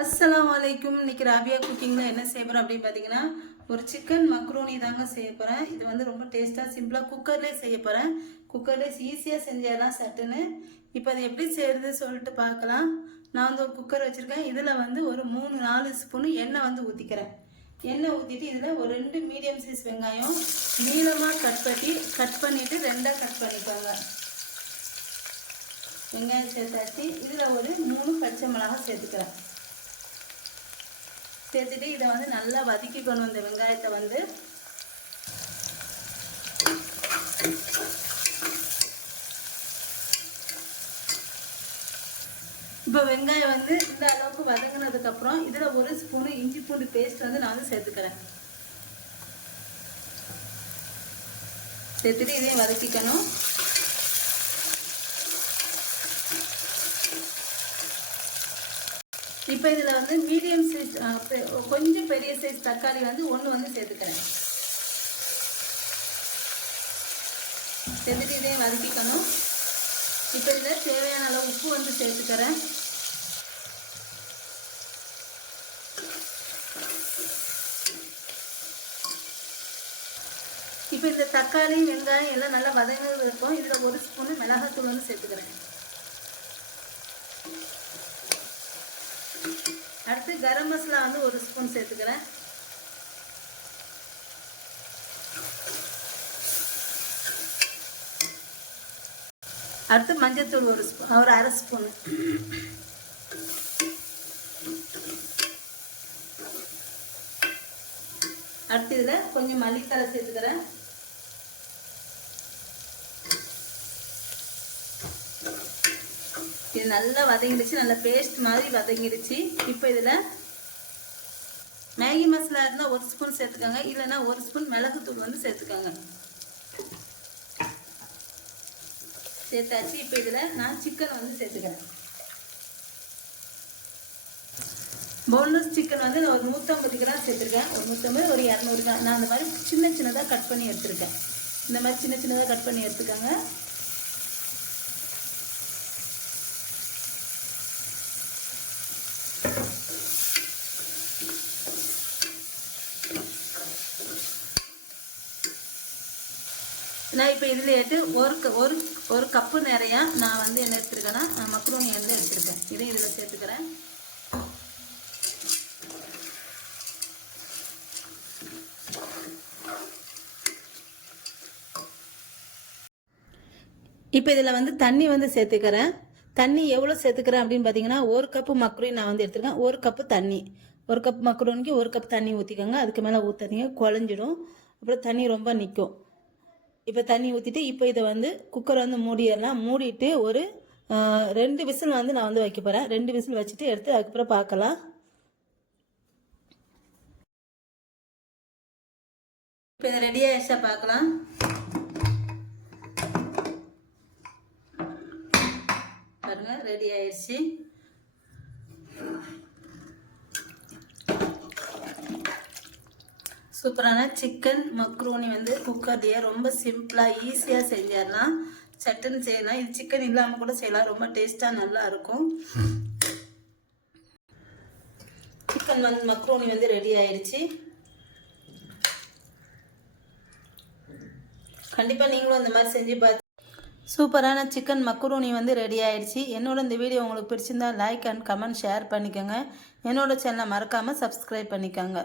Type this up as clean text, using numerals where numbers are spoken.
அஸ்ஸலாமு அலைக்கும். இன்னைக்கு ராபியா குக்கிங்கில் என்ன செய்ய போகிறேன் அப்படின்னு பார்த்தீங்கன்னா, ஒரு சிக்கன் மக்ரூனி தாங்க செய்ய போகிறேன். இது வந்து ரொம்ப டேஸ்ட்டாக சிம்பிளாக குக்கர்லேயே செய்ய போகிறேன். குக்கர்லேயே ஈஸியாக செஞ்சிடலாம் சட்டுன்னு. இப்போ அது எப்படி செய்கிறது சொல்லிட்டு பார்க்கலாம். நான் வந்து ஒரு குக்கர் வச்சுருக்கேன். இதில் வந்து ஒரு 3-4 ஸ்பூனு எண்ணெய் வந்து ஊற்றிக்கிறேன். எண்ணெய் ஊற்றிட்டு இதில் ஒரு 2 மீடியம் சைஸ் வெங்காயம் நீளமாக கட் பண்ணிவிட்டு 2ஆக கட் பண்ணிப்பாங்க. வெங்காயம் சேர்த்தாச்சு. இதில் ஒரு 3 பச்சை மிளகாய் சேர்த்துக்கிறேன். சேர்த்துட்டு இதை வந்து நல்லா வதக்கிக்கணும். இந்த வெங்காயத்தை வந்து இப்போ வெங்காயம் வந்து இந்த அளவுக்கு வதங்கினதுக்கப்புறம் இதில் ஒரு ஸ்பூனு இஞ்சி பூண்டு பேஸ்ட் வந்து நான் வந்து சேர்த்துக்கிறேன். சேர்த்துட்டு இதையும் வதக்கிக்கணும். இப்போ இதில் வந்து மீடியம் சைஸ் கொஞ்சம் பெரிய சைஸ் தக்காளி வந்து ஒன்று வந்து சேர்த்துக்கிறேன். சேர்த்துட்டு இதையும் வதக்கிக்கணும். இப்போ இதில் தேவையான அளவு உப்பு வந்து சேர்த்துக்கிறேன். இப்போ இந்த தக்காளி வெங்காயம் எல்லாம் நல்லா வதங்கினது இருக்கும். இதில் ஒரு ஸ்பூனு மிளகாத்தூள் வந்து சேர்த்துக்கிறேன். அடுத்து கரம் மசாலா வந்து ஒரு ஸ்பூன் சேர்த்துக்கிறேன். அடுத்து மஞ்சத்தூள் ஒரு அரை ஸ்பூன். அடுத்து இதில் கொஞ்சம் மல்லித்தழை சேர்த்துக்கிறேன். இது நல்லா வதங்கிடுச்சு, நல்லா பேஸ்ட் மாதிரி வதங்கிடுச்சு. இப்போ இதில் மேகி மசாலா இருந்தால் ஒரு ஸ்பூன் சேர்த்துக்கோங்க, இல்லைன்னா ஒரு ஸ்பூன் மிளகுத்தூள் வந்து சேர்த்துக்கோங்க. சேர்த்தாச்சு. இப்போ இதில் நான் சிக்கன் வந்து சேர்த்துக்கிறேன். போன்லெஸ் சிக்கன் வந்து நான் ஒரு 150 கிராம் சேர்த்துருக்கேன். ஒரு 150 ஒரு 200 கிராம். நான் அந்த மாதிரி சின்னதாக கட் பண்ணி எடுத்துருக்கேன். இந்த மாதிரி சின்னதாக கட் பண்ணி எடுத்துக்கோங்க. நான் இப்போ இதில் ஏற்று ஒரு கப்பு நிறையா நான் வந்து என்ன எடுத்துருக்கேன்னா மக்ரூனி வந்து எடுத்துருக்கேன். இதையும் இதில் சேர்த்துக்கிறேன். இப்போ இதில் வந்து தண்ணி வந்து சேர்த்துக்கிறேன். தண்ணி எவ்வளோ சேர்த்துக்கிறேன் அப்படின்னு பார்த்தீங்கன்னா, ஒரு கப்பு மக்ரூனி நான் வந்து எடுத்துருக்கேன். ஒரு கப்பு தண்ணி, ஒரு கப் மக்ரூனிக்கு ஒரு கப் தண்ணி ஊற்றிக்கோங்க. அதுக்கு மேலே ஊற்றாதீங்க, குழஞ்சிடும். அப்புறம் தண்ணி ரொம்ப நிற்கும். இப்போ தண்ணி ஊற்றிட்டு இப்போ இதை வந்து குக்கரை வந்து மூடிடலாம். மூடிட்டு ஒரு 2 விசில் வந்து நான் வந்து வைக்க போகிறேன். 2 விசில் வச்சுட்டு எடுத்து அதுக்கப்புறம் பார்க்கலாம். இப்போ இதை ரெடி ஆயிடுச்சா பார்க்கலாம். பாருங்க, ரெடி ஆயிடுச்சு. சூப்பரான சிக்கன் மக்ரூனி வந்து குக்கர்லேயே ரொம்ப சிம்பிளாக ஈஸியாக செஞ்சிடலாம். சட்டுன்னு செய்யலாம். இது சிக்கன் இல்லாமல் கூட செய்யலாம். ரொம்ப டேஸ்ட்டாக நல்லா இருக்கும். சிக்கன் வந்து மக்ரூனி வந்து ரெடி ஆயிடுச்சு. கண்டிப்பாக நீங்களும் அந்த மாதிரி செஞ்சு பார்த்து. சூப்பரான சிக்கன் மக்ரூனி வந்து ரெடி ஆயிடுச்சு. என்னோட இந்த வீடியோ உங்களுக்கு பிடிச்சிருந்தா லைக் அண்ட் கமெண்ட் ஷேர் பண்ணிக்கோங்க. என்னோட சேனலை மறக்காமல் சப்ஸ்கிரைப் பண்ணிக்கோங்க.